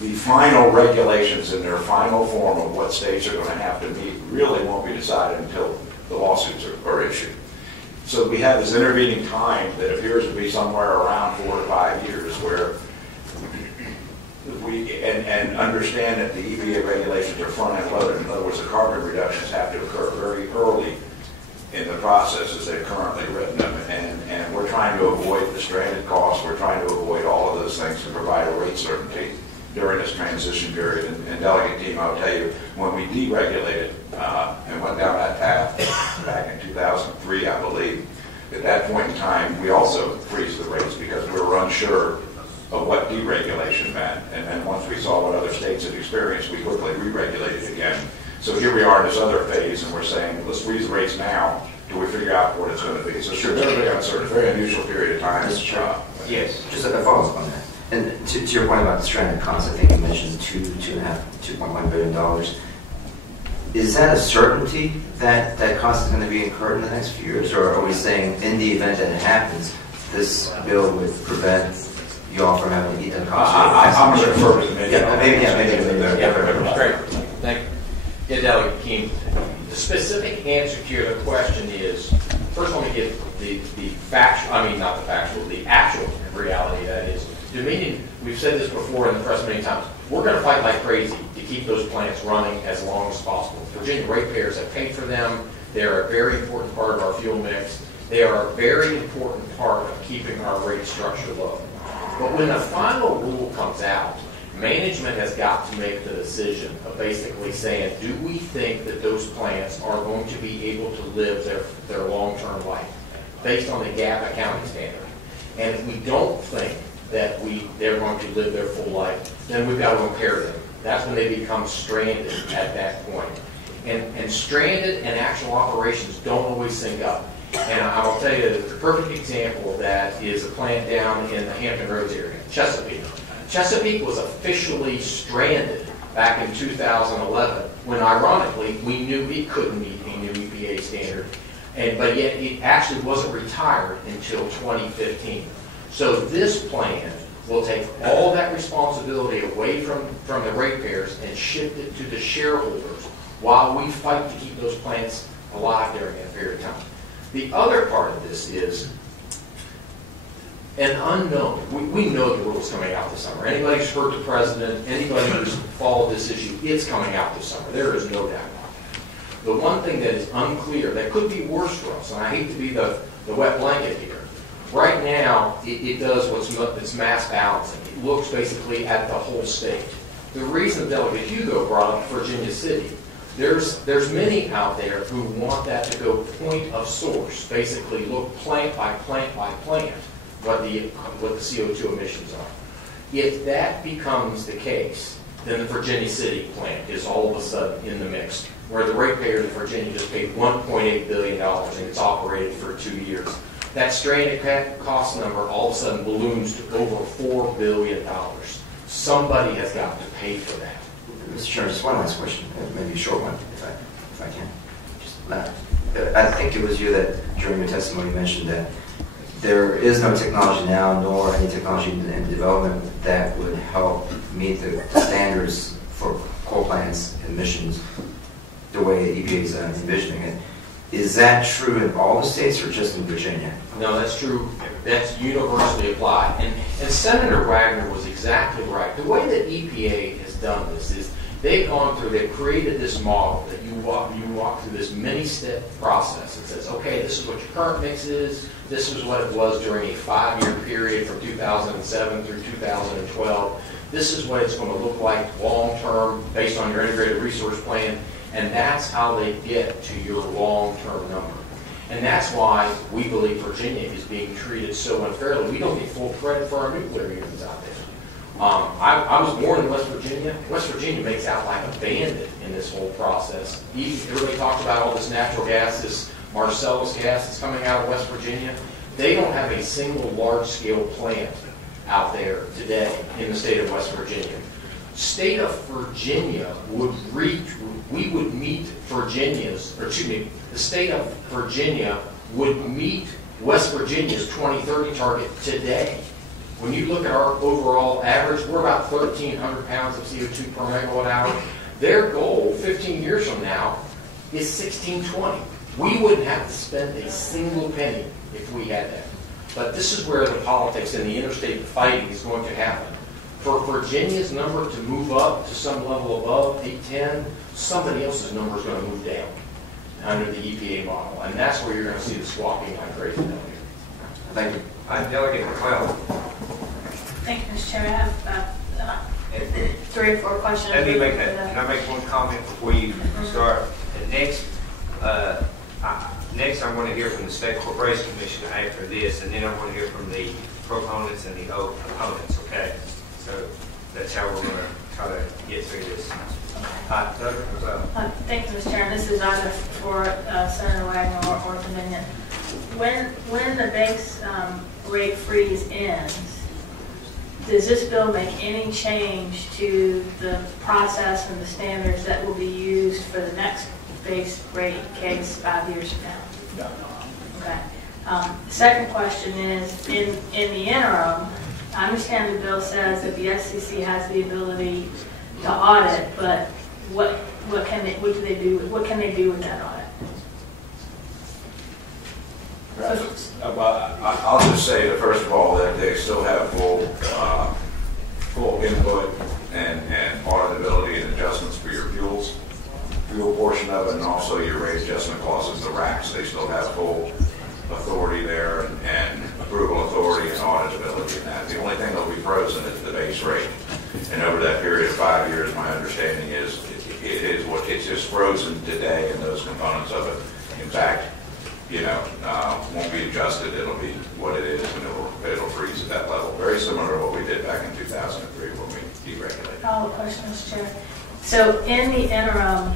the final regulations in their final form of what states are going to have to meet really won't be decided until the lawsuits are issued. So we have this intervening time that appears to be somewhere around 4 to 5 years where we and understand that the EPA regulations are front-end loaded. In other words, the carbon reductions have to occur very early in the process as they've currently written them. And we're trying to avoid the stranded costs. We're trying to avoid all of those things to provide a rate certainty during this transition period. And Delegate Team, I'll tell you, when we deregulated and went down that path back in 2003, I believe, at that point in time, we also freeze the rates because we were unsure of what deregulation meant. And then once we saw what other states had experienced, we quickly re-regulated again. So here we are in this other phase, and we're saying, let's freeze the rates now till we figure out what it's going to be. So sure, very, very uncertain, very unusual period of time. Yes, just a follow-up on that. And to your point about the stranded costs, I think you mentioned $2.1 billion. Is that a certainty that that cost is going to be incurred in the next few years, or are we saying in the event that it happens, this bill would prevent you all from having to eat that cost? I'm going to refer to the maybe. Great. Thank you. Yeah, Delegate King. The specific answer to your question is, first let me give the factual, not the factual, the actual reality that is. Dominion, we've said this before in the press many times, we're going to fight like crazy to keep those plants running as long as possible. Virginia ratepayers have paid for them. They're a very important part of our fuel mix. They are a very important part of keeping our rate structure low. But when the final rule comes out, management has got to make the decision of basically saying, do we think that those plants are going to be able to live their long-term life based on the GAAP accounting standard? And if we don't think that they're going to live their full life, then we've got to impair them. That's when they become stranded at that point. And stranded and actual operations don't always sync up. And I'll tell you the perfect example of that is a plant down in the Hampton Roads area, Chesapeake. Chesapeake was officially stranded back in 2011 when, ironically, we knew it couldn't meet a new EPA standard, but yet it actually wasn't retired until 2015. So this plan will take all that responsibility away from the ratepayers and shift it to the shareholders while we fight to keep those plants alive during that period of time. The other part of this is an unknown. We know the rule's coming out this summer. Anybody who's heard the president, anybody who's followed this issue, it's coming out this summer. There is no doubt about it. The one thing that is unclear, that could be worse for us, and I hate to be the wet blanket here, right now it does it's mass balancing. It looks basically at the whole state. The reason Delegate Hugo brought up Virginia City, there's many out there who want that to go point of source, basically look plant by plant by plant what the CO2 emissions are. If that becomes the case, then the Virginia City plant is all of a sudden in the mix, where the ratepayers of Virginia just paid $1.8 billion and it's operated for 2 years. That stranded cost number all of a sudden balloons to over $4 billion. Somebody has got to pay for that. Mr. Chairman, just one last question, maybe a short one, if I can. I think it was you that during your testimony mentioned that there is no technology now, nor any technology in development that would help meet the standards for coal plants emissions the way EPA is envisioning it. Is that true in all the states or just in Virginia? No, that's true. That's universally applied. And Senator Wagner was exactly right. The way that EPA has done this is they've created this model that you walk through this many-step process. It says, okay, this is what your current mix is. This is what it was during a 5-year period from 2007 through 2012. This is what it's going to look like long-term based on your integrated resource plan. And that's how they get to your long-term number. And that's why we believe Virginia is being treated so unfairly. We don't get full credit for our nuclear units out there. I was born in West Virginia. West Virginia makes out like a bandit in this whole process. Everybody talks about all this natural gas, this Marcellus gas that's coming out of West Virginia. They don't have a single large-scale plant out there today in the state of West Virginia. State of Virginia the state of Virginia would meet West Virginia's 2030 target today. When you look at our overall average, we're about 1,300 pounds of CO2 per megawatt hour. Their goal 15 years from now is 1620. We wouldn't have to spend a single penny if we had that. But this is where the politics and the interstate fighting is going to happen. For Virginia's number to move up to some level above 810, somebody else's number is going to move down under the EPA model. And that's where you're going to see the swapping like crazy down here. Thank you. Delegate McClellan. Thank you, Mr. Chair. I have 3 or 4 questions. Can I make one comment before you start? And next, I want to hear from the State Corporation Commission after this, and then I want to hear from the proponents and the opponents, okay? So that's how we're going to try to get through this. Thank you, Mr. Chair. This is either for Senator Wagner or Dominion. When the base rate freeze ends, does this bill make any change to the process and the standards that will be used for the next base rate case 5 years from now? No. Okay. Second question is, in the interim, I understand the bill says that the SEC has the ability to audit, but what can they do with that audit? I'll just say that first of all that they still have full input and auditability and adjustments for your fuel portion of it, and also your rate adjustment clauses, the RACs. They still have full authority there and approval authority and auditability in that. The only thing that will be frozen is the base rate. And over that period of 5 years, my understanding is it's just frozen today, and those components of it, in fact, won't be adjusted. It'll be what it is, and it'll freeze at that level. Very similar to what we did back in 2003 when we deregulated. Follow-up question, Mr. Chair. So in the interim,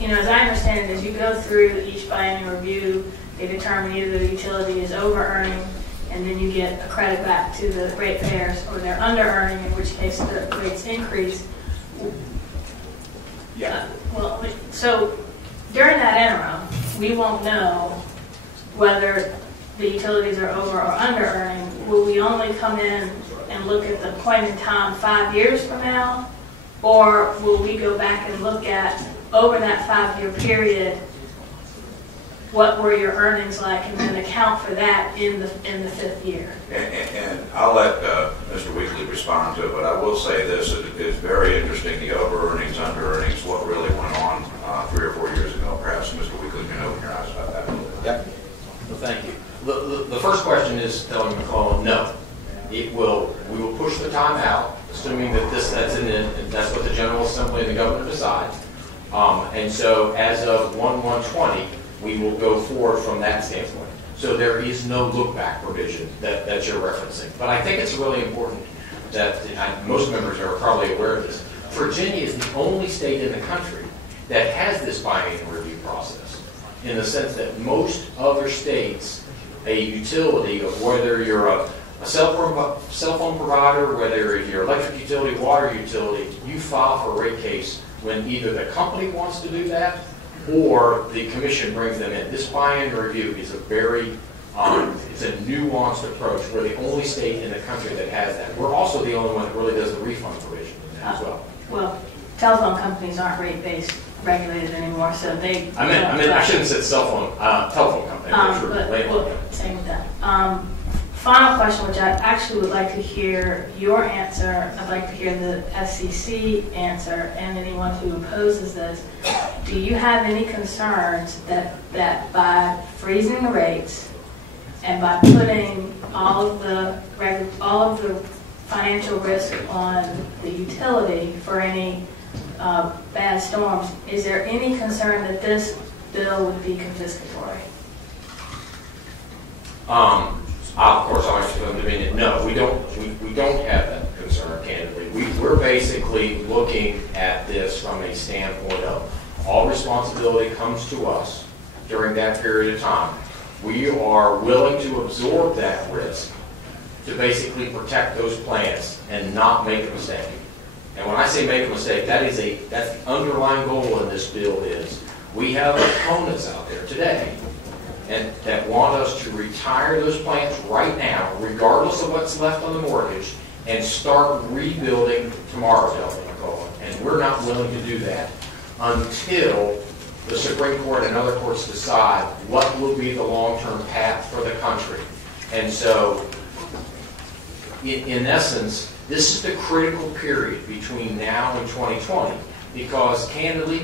as I understand it, as you go through each biennial review, they determine either the utility is over-earning, and then you get a credit back to the ratepayers, or they're under-earning, in which case the rates increase. Yeah. So during that interim, we won't know whether the utilities are over or under-earning. Will we only come in and look at the point in time 5 years from now? Or will we go back and look at, over that 5-year period, what were your earnings like, and then account for that in the 5th year? And I'll let Mr. Weekly respond to it, but I will say this: it's very interesting, the over-earnings, under-earnings, what really went on 3 or 4 years ago. Perhaps Mr. Weekly can open your eyes about that a little bit. Yep. Well, thank you. The first question is, Delegate McClellan, no. We will push the time out, assuming that that's what the General Assembly and the governor decide. And so as of 1/1/20, we will go forward from that standpoint. So there is no look-back provision that you're referencing. But I think it's really important that most members are probably aware of this. Virginia is the only state in the country that has this biennial review process, in the sense that most other states, a utility, of whether you're a cell phone provider, whether you're electric utility, water utility, you file for a rate case when either the company wants to do that or the commission brings them in. This biennial review is a very it's a nuanced approach. We're the only state in the country that has that. We're also the only one that really does the refund provision in that as well. Well, telephone companies aren't rate-based regulated anymore, so they... I shouldn't say telephone company. Same with that. Final question, which I actually would like to hear your answer. I'd like to hear the SEC answer, and anyone who opposes this. Do you have any concerns that by freezing the rates and by putting all of the financial risk on the utility for any bad storms, is there any concern that this bill would be confiscatory? Of course, I'll answer from Dominion. No, we don't have that concern, candidly. We're basically looking at this from a standpoint of all responsibility comes to us during that period of time. We are willing to absorb that risk to basically protect those plants and not make a mistake. And when I say make a mistake, that's the underlying goal in this bill is we have opponents out there today, and that want us to retire those plants right now, regardless of what's left on the mortgage, and start rebuilding tomorrow, and we're not willing to do that until the Supreme Court and other courts decide what will be the long-term path for the country. And so, in essence, this is the critical period between now and 2020, because candidly,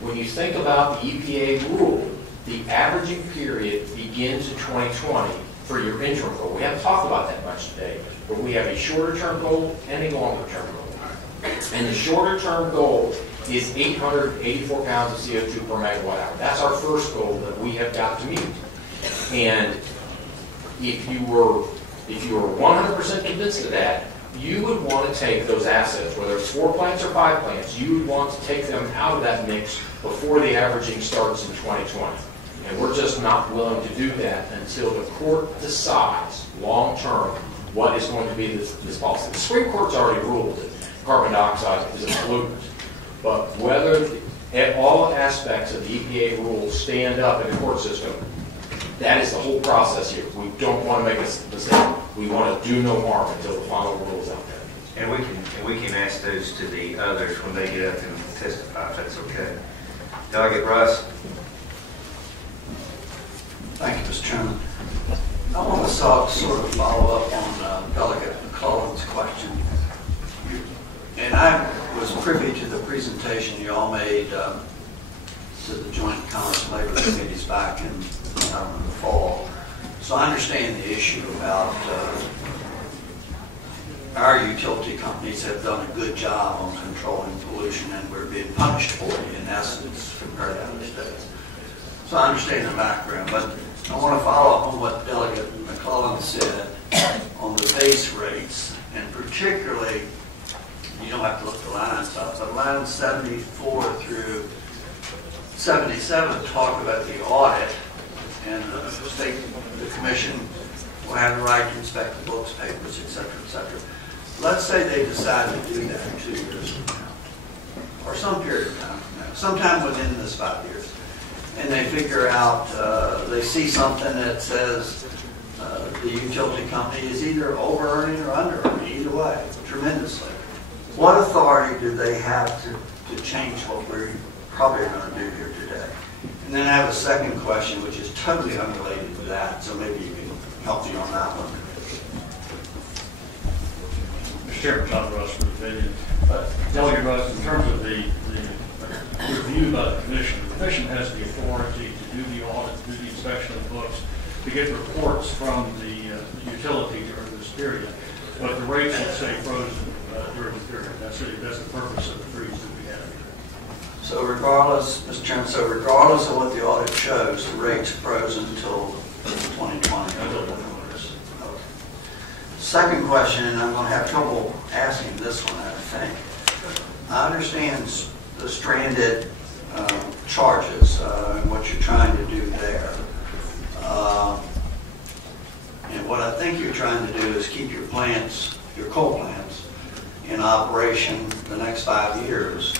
when you think about the EPA rule, the averaging period begins in 2020 for your interim goal. We haven't talked about that much today, but we have a shorter-term goal and a longer-term goal. And the shorter-term goal is 884 pounds of CO2 per megawatt hour. That's our first goal that we have got to meet. And if you were 100% convinced of that, you would want to take those assets, whether it's 4 plants or 5 plants, you would want to take them out of that mix before the averaging starts in 2020. And we're just not willing to do that until the court decides long-term what is going to be this policy. The Supreme Court's already ruled that carbon dioxide is a pollutant. But whether all aspects of the EPA rules stand up in the court system, that is the whole process here. We don't want to make a mistake. We want to do no harm until the final rule is out there. And we can ask those to the others when they get up and testify, if that's okay. Delegate Russ. Thank you, Mr. Chairman. I want to sort of follow up on Delegate McClellan's question. And I was privy to the presentation you all made to the Joint Commerce and Labor Committees back in the fall. So I understand the issue about our utility companies have done a good job on controlling pollution, and we're being punished for it, in essence, compared to other states. So I understand the background, but I want to follow up on what Delegate McClellan said on the base rates, and particularly, you don't have to look the lines up, but lines 74 through 77 talk about the audit, and the commission will have the right to inspect the books, papers, etc., etc. Let's say they decide to do that in 2 years from now, or some period of time from now, sometime within this 5 years, and they figure out, they see something that says the utility company is either over-earning or under-earning, either way, tremendously. What authority do they have to change what we're probably going to do here today? And then I have a second question, which is totally unrelated to that, so maybe you can help me on that one. Mr. Chairman, John Russ for the opinion. Delegate Russ, in terms of the review by the Commission has the authority to do the audit, to do the inspection of the books, to get reports from the utility during this period. But the rates will stay frozen during the period. That's the purpose of the freeze that we have here. So regardless, Mr. Chairman, regardless of what the audit shows, the rate's frozen until 2020. Okay. Second question, and I'm going to have trouble asking this one, I think. I understand the stranded charges and what you're trying to do there. And what I think you're trying to do is keep your plants, your coal plants, in operation the next 5 years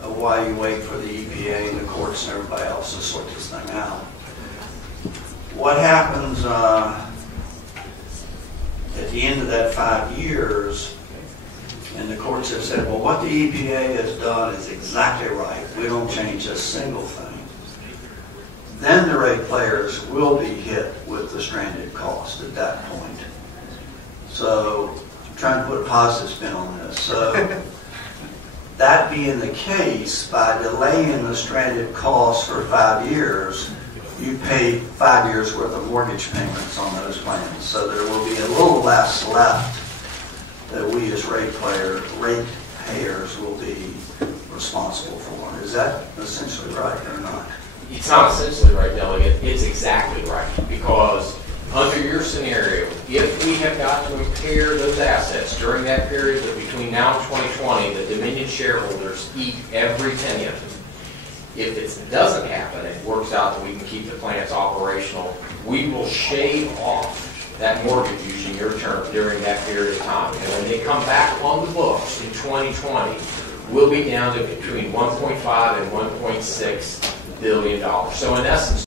while you wait for the EPA and the courts and everybody else to sort this thing out. What happens at the end of that 5 years, and the courts have said, well, what the EPA has done is exactly right. We don't change a single thing. Then the ratepayers will be hit with the stranded cost at that point. So I'm trying to put a positive spin on this. So that being the case, by delaying the stranded costs for 5 years, you pay 5 years worth of mortgage payments on those plans. So there will be a little less left that we as ratepayers will be responsible for. Is that essentially right or not? It's not essentially right, Delegate. It's exactly right. Because under your scenario, if we have got to impair those assets during that period of between now and 2020, the Dominion shareholders eat every penny of it. If it doesn't happen, it works out that we can keep the plants operational, we will shave off that mortgage using your term during that period of time. And when they come back on the books in 2020, we'll be down to between $1.5 and $1.6 billion. So in essence,